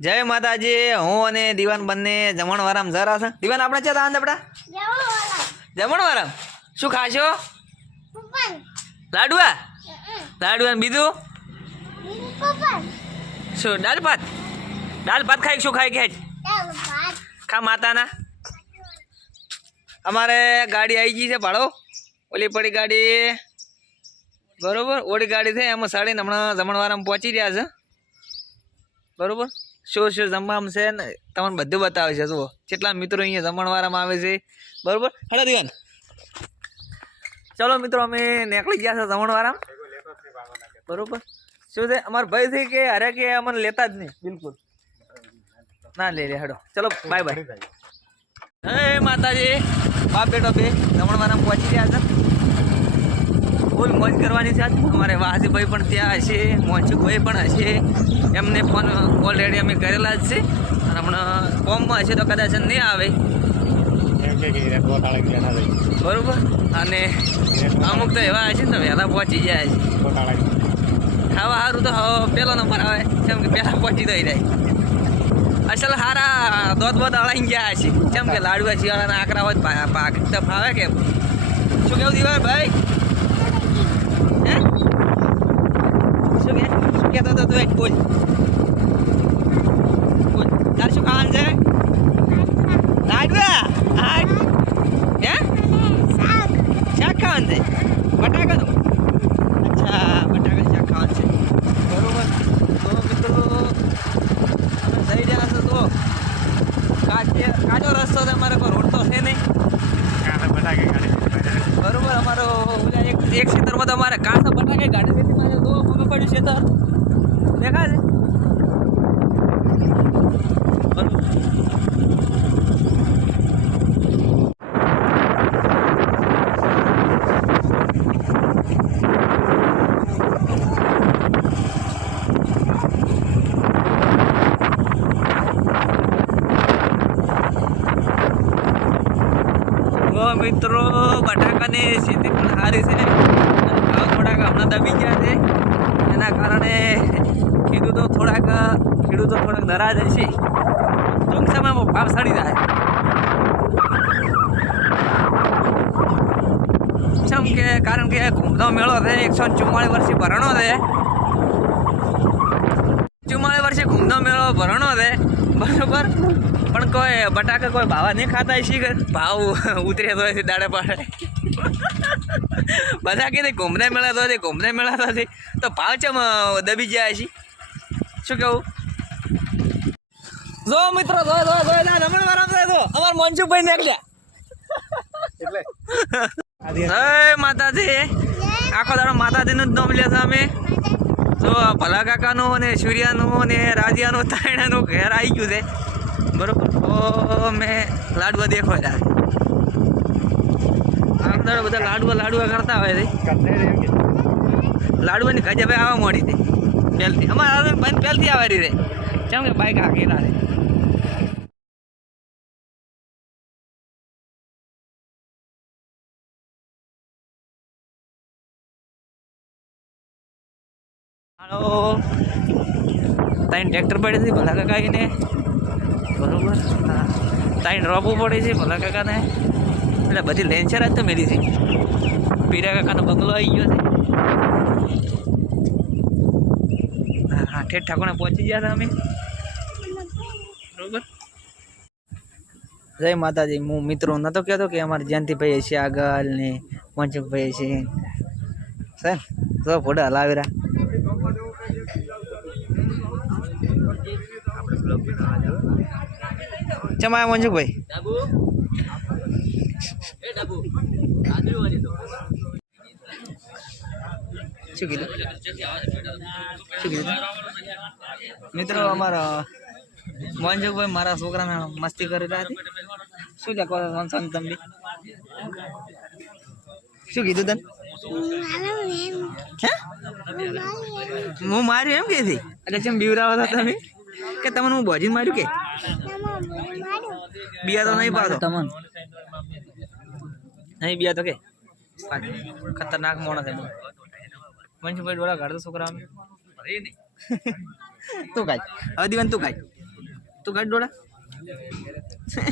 જય માતાજી, હું અને દીવાન બંને જમણવારામ જરા છે. દીવાન, આપણે છે તાન આપડા જમણવારામ. શું ખાશો? લાડવા? લાડવા બીજું? શું, દાળ ભાત? દાળ ભાત ખાઈ શું ખાઈ કે ખા માતાના. અમારે ગાડી આવી ગઈ છે ભાડો. ઓલી પડી ગાડી, બરોબર? ઓડી ગાડી છે, એમાં સાડીને હમણાં જમણવારામાં પહોંચી રહ્યા છે. બરોબર? શું શું જમવામાં છે ને તમને બધું બતાવે છે જુઓ. કેટલા મિત્રો અહીંયા જમણવારામાં આવે છે. બરોબર? હેલો દિવાન. ચલો મિત્રો અમે નીકળી ગયા છે જમણવારામાં. બરોબર? શું છે? અમારા ભાઈ છે કે અરે કે અમને લેતા જ નહીં. બિલકુલ. ના લે લે હેડો. ચલો બાય બાય હે માતાજી. બાપ બેટો બે. જમણવારામાં પહોંચી ગયા છે. ફૂલ મોજ કરવાની છે. અમારે વાહજીભાઈ પણ ત્યાં હશે મોચુભાઈ પણ હશે. એમને ફોન ઓલરેડી અમે કરેલા જ છે. અને હમણાં ફોર્મમાં હશે તો કદાચ નહીં આવે. બરોબર? અને અમુક તો એવા હશે ને તો વહેલા પહોંચી જાય છે. ખાવા સારું તો પહેલો નંબર આવે. કેમ કે પહેલાં પહોંચી દઈ જાય. અસલ હારા દોત બોત અળાઈ ગયા છે કેમ કે લાડવા શિયાળાના આકરા હોય પાક તો ફાવે કેમ? શું કેવું દિવાળ ભાઈ હે શું કે શું કહેતો હતો તું એક બોલ. બોલ. તારે શું ખાવાનું છે? લાડવા? હા? હે શાક. ખાવાનું છે? બટાકાનું અચ્છા બટાકા શાક ખાવાનું છે બરોબર તો મિત્રો અમે જઈ રહ્યા છો તો કાચે કાચો રસ્તો છે અમારે કોઈ રોડ તો છે નહીં બરોબર અમારો ઓલા એક એક ક્ષેત્રમાં તો અમારે કાંસા બટાકે ગાડી નથી મારે તો અમે પડ્યું ક્ષેત્ર દેખાય છે બરોબર તો મિત્રો બટાકાની સ્થિતિ પણ સારી છે. અને થોડાક હમણાં દબી ગયા છે. એના કારણે ખેડૂતો થોડાક ખેડૂતો થોડાક નારાજ હશે. ટૂંક સમયમાં ભાવ સડી જાય. સમ કે, કારણ કે કુંભનો મેળો છે, એકસો ચુમ્માળીસ વર્ષે ભરણો છે. ચુમ્માળીસ વર્ષે કુંભનો મેળો ભરણો છે. બરોબર? પણ કોઈ બટાકા કોઈ ભાવા નહીં ખાતા શી ભાવ ઉતરે તો દાડે પાડે. બધા કે કુંભને મેળા તો હતી કુંભને મેળા તો હતી તો ભાવ ચમ દબી જાય છે શું કેવું? જો મિત્રો જો જો જો ના રમણ વાળા તો અમાર મનસુખભાઈ હે માતાજી. આખો દાડો માતાજીનું જ નામ લેતા અમે. જો આ ભલા કાકાનું અને સૂર્યાનું ને રાજીયાનું તાયણાનું ઘેર આવી ગયું છે. બરોબર? તો મેં લાડવા દેખો રહ્યા આખો દાડો બધા લાડવા લાડવા કરતા હોય છે. ખાજા ભાઈ આવવા મળી હતી પહેલથી. અમારે બંધ પહેલથી આવવાની રીતે કેમ કે બાઈક હાકેલા રે હાલો. તાઈને ટ્રેક્ટર પડે છે ભલા કાકાને. બરોબર? ત્રણ રોપવું પડે છે ભલા કાકાને. એટલે બધી લેન્સર જ તો મેલી છે. પીરા કાકાનો બંગલો આવી ગયો છે. હા હા ઠેઠ ઠાકોરને પહોંચી ગયા હતા અમે. બરોબર. જય માતાજી હું મિત્રો નતો કહેતો કે અમારે જયંતિભાઈ છે આગળ ને પંચકભાઈ છે સાહેબ તો ફોટો હલાવી રહ્યા. ચમાયા મનસુખભાઈ મિત્રો, અમારા મનસુખભાઈ મારા છોકરાને મસ્તી કરી રહ્યા શું લખો સંસાન તમે? શું કીધું તને? હું? માર્યું એમ કે એટલે કેમ બીવરાવો હતા તમે? કે તમને હું ભજી માર્યું કે? બિયા તો નહીં પાડો. તમને. નહીં બિયા તો કે. ખતરનાક મોણો છે મનસુખભાઈ ડોળા કાઢતો છોકરા અમે. તું કાઢ હવે દીવાન તું કાઢ તું ગાડી ડોળા?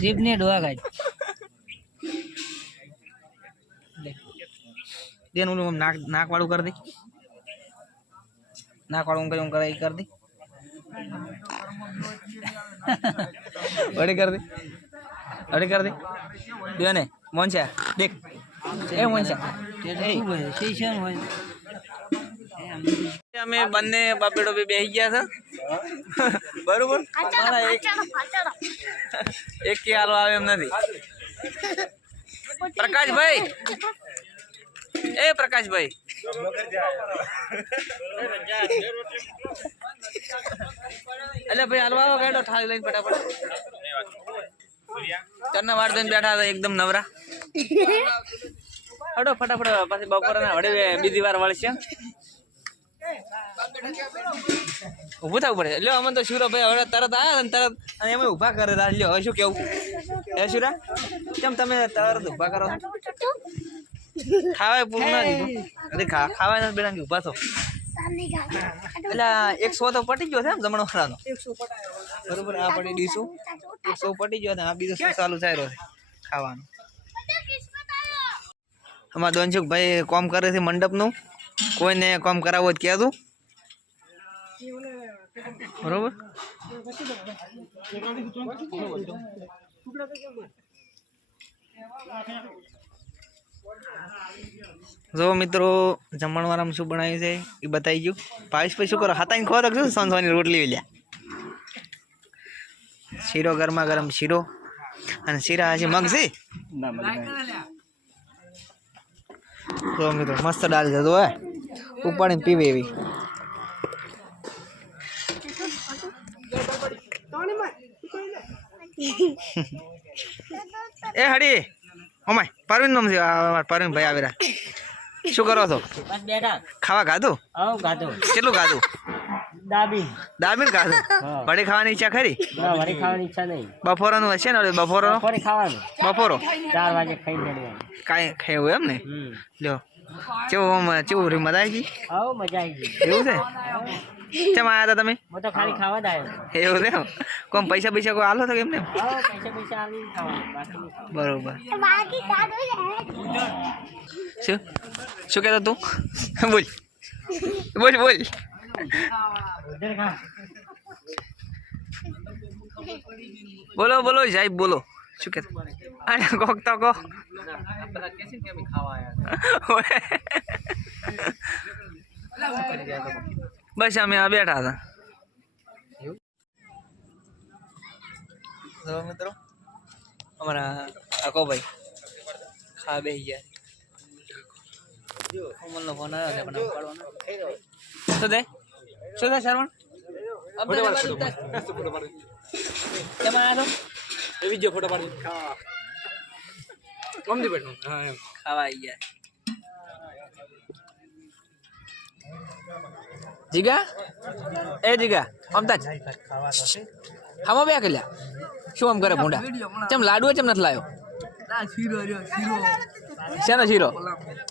જીભ ને ડોવા ગાય દેન ઓલું નાક નાક વાળું કરી દે. નાક વાળું કરી દે. વળી કર દે. વળી કર દે. દે ને મોનસા દેખ. એ મોનસા અમે બંને બાપેડો બી બેસી ગયા છે બરોબર? મારા એક એક કે હાલો આવે એમ નથી. પ્રકાશભાઈ! એ પ્રકાશભાઈ! એટલે ભાઈ, હલવા ગાડો થાળી લઈને ફટાફટ. ચરના વાર દઈને બેઠા હતા, એકદમ નવરા. હડો, ફટાફટ પાછી બપોરના વડે બીજી વાર વળશે. ઊભું થવું પડે. લ્યો અમે તો શુરો ભાઈ હવે તરત આવ્યા ને તરત અને એમાં ઊભા કરે લ્યો, હવે શું કેવું? હે, શુરા? કેમ તમે તરત ઊભા કરો? ખાવાય પૂરું ના દીધું. અરે ખા ખાવાય નથી બેડા ઊભા છો એટલે એકસો તો પટી ગયો છે એમ જમણવાળાનો બરોબર આ પડી ડીશું એકસો પટી ગયો ને આ બીજો શું ચાલુ થાય રહ્યો ખાવાનું. અમારા દોનસુખ ભાઈ કોમ કરે છે મંડપનું. કોઈને કોમ કરાવવો જ કહેતું બરોબર? જો મિત્રો જમણવારામાં શું બનાવ્યું છે એ બતાવી ગયું ભાવેશ ભાઈ શું કરો? હાથા ખો તક શું સંસવાની રોટલી લ્યા. શીરો ગરમા ગરમ શીરો. અને શીરા હજી મગ છે? જો મિત્રો મસ્ત ડાલ જતો હે. ઉપાડીને પીવે એવી. એ હડી. ઓમાય પરવીન નામ છે પરવીન ભાઈ આવેલા. શું કરો છો? ખાવા ખાધું? કેટલું ખાધું? દાબી દાબીન ખાધું. ખાવાની ઈચ્છા ખરી? વળી ખાવાની ઈચ્છા નહીં. બપોરનું હશે ને બપોરો? બપોરે ખાવાનું. બપોરો? ચાર વાગે ખાઈ લેવાનું. કાંઈ એમ ને? લ્યો. કેવું કેવું મજા આવી ગઈ? મજા આવી ગઈ. એવું છે? કેમ આવ્યા હતા તમે? હું તો ખાલી ખાવા જ આવ્યો એવું છે એમ? કોમ પૈસા પૈસા કોઈ આલો તો કેમ ને પૈસા પૈસા નહીં ખાવાનું બરોબર. શું? શું કહેતો તું? બોલ. બોલ બોલ. બોલો બોલો સાહેબ બોલો. શું કહેતો? અરે કોક તો કો. બસ અમે આ બેઠા હતા. મિત્રો. અમારા આકો ભાઈ ખા બે ગયા. અમલનો ફોન આવ્યો છે પણ પાડવાનો. શું દે શું થાય શરવણ? ફોટો પાડી હા ખાવા આવી ગયા. જીગા? એ જીગા અમતાજ હમો હામાં બે કલ્યા શું આમ કરે ભૂંડા? ચમ લાડુ ચમ નથી લાયો? શેનો શીરો?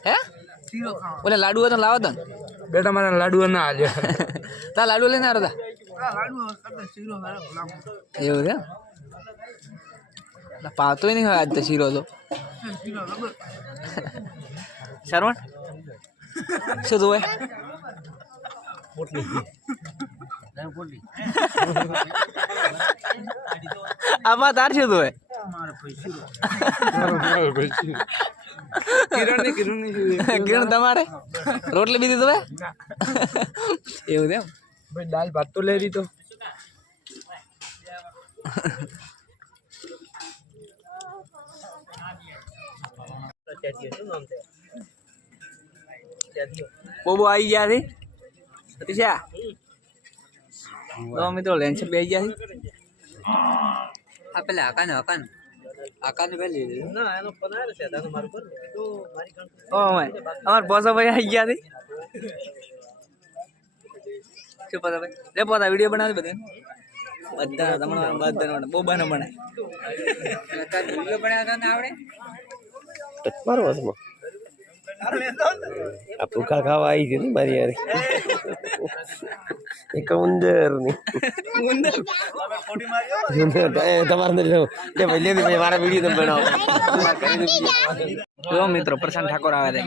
હે? ઓલે લાડુ હતો લાવો તો ને. બેટા મારા લાડુ ના હાલ્યો તા લાડુ લઈને આવ્યો તા. એવું છે પાતો પાવતોય નહીં હોય આજ તો શીરો તો. શરવણ? શું જોવે આમાં તાર શું જોવે કિરણ ને કિરણ ને કિરણ તમારે? રોટલી બીધી તમે એવું છે એમ? ભાઈ દાલ ભાત તો લઈ લીધો. બોબો આવી ગયા છે? સતીશા? તો મિત્રો લેન્સ બે ગયા છે. આ પેલા આકાને આકાન. આકાને પેલી ઓ માય અમાર બોસો ભાઈ આવી ગયા છે. શું પોતા ભાઈ? લે પોતા વીડિયો બનાવે બધે બધા તમારા બધા બોબા બને બનાય વીડિયો બનાવતા ને આવડે આ ભૂખા ખાવા આવી છે ને મારી યાર એક ઉંદરની. ઉંદર. એ તમારે અંદર ભાઈ લેતી ભાઈ મારા વીડિયો તમે બનાવો. મારા ઘરેનું video. જો મિત્રો પ્રશાંત ઠાકોર આવે છે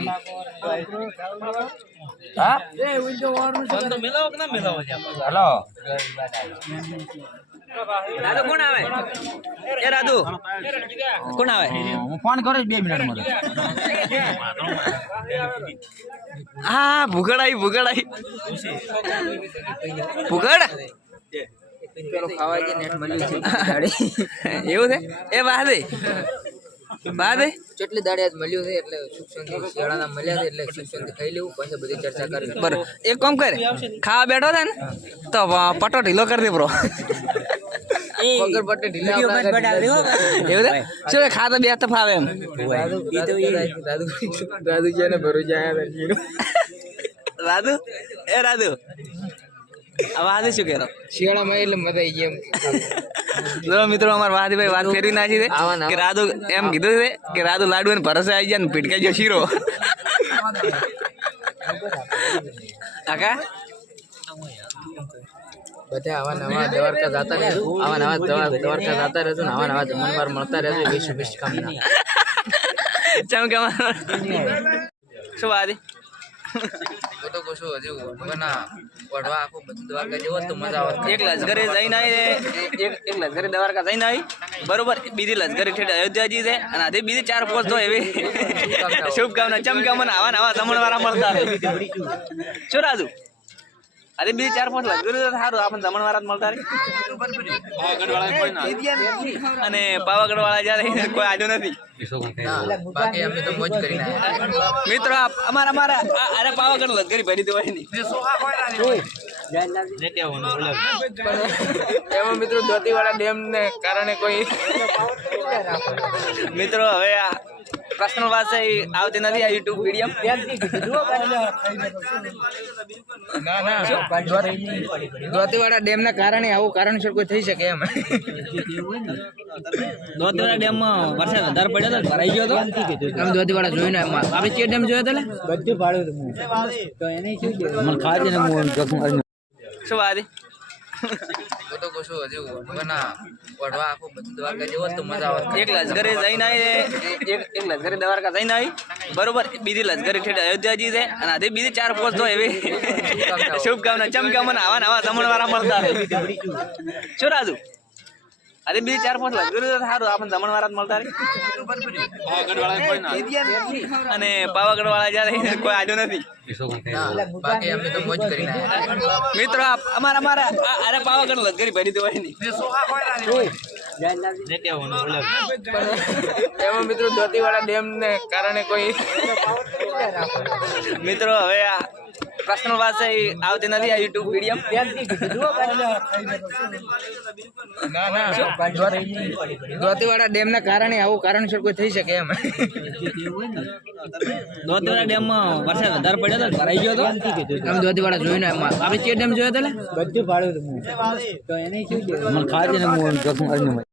રાધુ કોણ આવે? એ રાધુ. કોણ આવે? હું ફોન કરું બે મિનિટ હા ભૂગડ આવી ભૂગડ એવું છે? એ વાહ દે વાહ દે જેટલી દાડે આજ મળ્યું છે એટલે સુખ શાંતિ મળ્યા છે એટલે સુખ શાંતિ ખાઈ લેવું પછી બધી ચર્ચા કરી બરોબર. એક કામ કર ખાવા બેઠો છે ને તો પટો ઢીલો કરી દે બ્રો. એવું છે? શું છે, ખા તો બે તો ફાવે એમ દાદુ છે ને ભરૂચ આયા રાધુ? એ રાધુ. આ વાદી શું કહેતો શિયાળામાં એટલે મજા આવી ગઈ એમ. જો મિત્રો અમાર વાદીભાઈ વાત ફેરવી નાખી દે કે રાધુ એમ કીધું છે કે રાધુ લાડુ ને ભરસે આવી જાય ને પીટકાઈ ગયો શીરો. કાકા? બધા આવા નવા દ્વારકા જતા રહેજો આવા નવા દ્વારકા જતા રહેજો ને આવા નવા જમણવાર મળતા રહેજો. વિશ્વ વિશ્વ કામના ચમ શું વાદી હું તો કહું હજુ ભગવાનના વડવા આખું બધું દ્વારકા જેવો તો મજા આવે. એક લશ્કરે જઈને આવી એક એક લશ્કરે દ્વારકા જઈને આવી. બરોબર. બીજી લશ્કરી ઠેઠ અયોધ્યાજી છે. અને આજે બીજી ચાર પોસ્ટ તો એવી. શુભકામના. ચમકામના. આવા નવા જમણવાળા મળતા શું રાજુ? અરે બે ચાર પાંચ લશ્કરી તો સારું આપણને દમણ વાળા મળતા રહે. અને પાવાગઢ વાળા જ્યારે કોઈ આજો નથી. મિત્રો અમારા અમારા અરે પાવાગઢ લગરી ભરી દેવાય નહીં એમાં મિત્રો ધોતીવાળા ડેમ ને કારણે કોઈ મિત્રો હવે આ પર્સનલ વાત છે આવતી નથી આ યુટ્યુબ વીડિયો ના ના. ડેમ ના કારણે આવું કારણસર કોઈ થઈ શકે એમ. દોતરા ડેમમાં વરસાદ વધારે પડ્યો હતો ભરાઈ ગયો હતો આમ ધોતીવાળા જોયું ને આપણે ચેર ડેમ જોયો તો શું હું તો છું હજુ ભગવાનના વડવા આખું બધું દ્વારકા જેવો તો મજા આવે. એક લશ્કરે જઈને આવી એક એક લશ્કરે દ્વારકા જઈને આવી. બરોબર બીજી લશ્કરી ઠેઠ અયોધ્યાજી છે. અને આજે બીજી ચાર પોસ્ટ તો એવી. શુભકામના ચમકામના આવા નવા જમણવારા મળતા રહે. શું રાજુ? અરે બે ચાર પાંચ લશ્કરી તો સારું આપણને દમણ વાળા મળતા રહે. અને પાવાગઢ વાળા જ્યારે કોઈ આજો નથી. મિત્રો અમારા અમારા અરે પાવાગઢ લગરી ભરી દેવાય નહીં એમાં મિત્રો ધોતીવાળા ડેમ ને કારણે કોઈ મિત્રો હવે આ પર્સનલ વાત છે આવતી નથી આ યુટ્યુબ વીડિયો ના ના. ડેમ ના કારણે આવું કારણસર કોઈ થઈ શકે એમ. દોતીવાડા ડેમમાં વરસાદ વધારે પડ્યો હતો ભરાઈ ગયો હતો આમ જોયું ને એમાં આપણે ચેર ડેમ જોયો તો લે? બધું ભાડું મને ખાજે ને હું